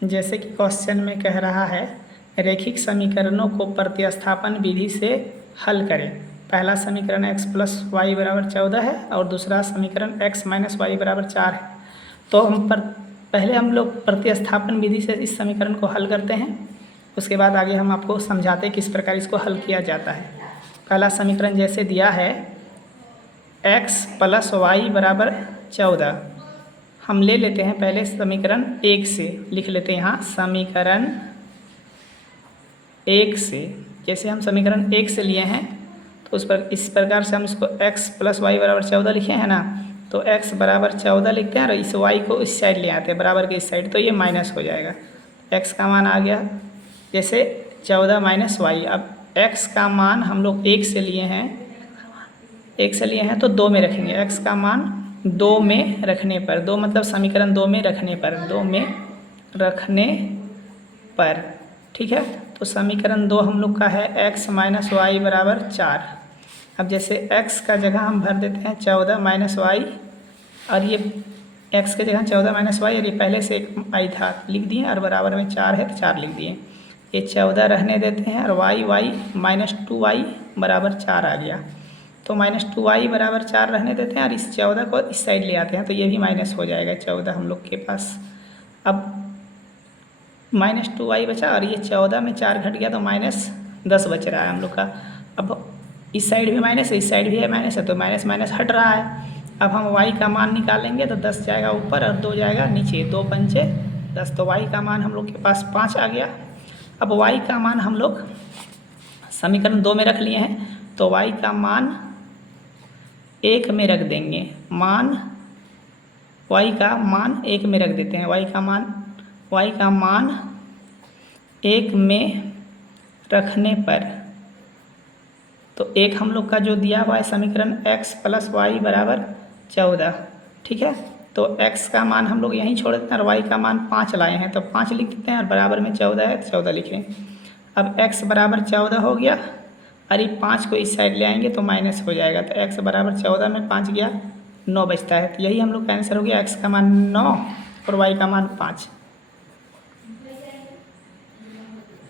जैसे कि क्वेश्चन में कह रहा है रेखिक समीकरणों को प्रतिस्थापन विधि से हल करें। पहला समीकरण x प्लस वाई बराबर 14 है और दूसरा समीकरण x माइनस वाई बराबर 4 है। तो पहले हम लोग प्रतिस्थापन विधि से इस समीकरण को हल करते हैं, उसके बाद आगे हम आपको समझाते हैं किस प्रकार इसको हल किया जाता है। पहला समीकरण जैसे दिया है x प्लस वाई बराबर 14, हम ले लेते हैं पहले समीकरण 1 से, लिख लेते हैं यहाँ समीकरण 1 से। जैसे हम समीकरण 1 से लिए हैं तो इस प्रकार से हम इसको x प्लस वाई बराबर 14 लिखे हैं ना, तो x बराबर 14 लिखते हैं और इस y को इस साइड ले आते हैं बराबर के इस साइड, तो ये माइनस हो जाएगा। x का मान आ गया जैसे 14 माइनस वाई। अब x का मान हम लोग 1 से लिए हैं तो 2 में रखेंगे। x का मान 2 में रखने पर, 2 मतलब समीकरण 2 में रखने पर, ठीक है। तो समीकरण 2 हम लोग का है x माइनस वाई बराबर 4। अब जैसे x का जगह हम भर देते हैं 14 माइनस वाई, और ये x के जगह 14 माइनस वाई, और ये पहले से एक आई था लिख दिए, और बराबर में 4 है तो 4 लिख दिए। ये 14 रहने देते हैं और y माइनस 2y बराबर 4 आ गया। तो माइनस 2y बराबर 4 रहने देते हैं और इस 14 को इस साइड ले आते हैं, तो ये भी माइनस हो जाएगा 14 हम लोग के पास। अब माइनस 2y बचा और ये 14 में 4 घट गया तो माइनस 10 बच रहा है हम लोग का। अब इस साइड भी माइनस है, इस साइड भी है माइनस है, तो माइनस माइनस हट रहा है। अब हम y का मान निकालेंगे तो 10 जाएगा ऊपर और 2 जाएगा नीचे, 2 पंचे 10, तो y का मान हम लोग के पास 5 आ गया। अब y का मान हम लोग समीकरण 2 में रख लिए हैं, तो y का मान 1 में रख देंगे। y का मान 1 में रख देते हैं। y का मान 1 में रखने पर, तो 1 हम लोग का जो दिया हुआ है समीकरण x प्लस वाई बराबर 14, ठीक है। तो x का मान हम लोग यहीं छोड़ देते हैं और y का मान 5 लाए हैं, तो 5 लिख देते हैं और बराबर में 14 है तो 14 लिखें। अब x बराबर 14 हो गया और ये 5 को इस साइड ले आएंगे तो माइनस हो जाएगा, तो x बराबर 14 में 5 गया 9 बचता है। तो यही हम लोग का आंसर हो गया, x का मान 9 और y का मान 5।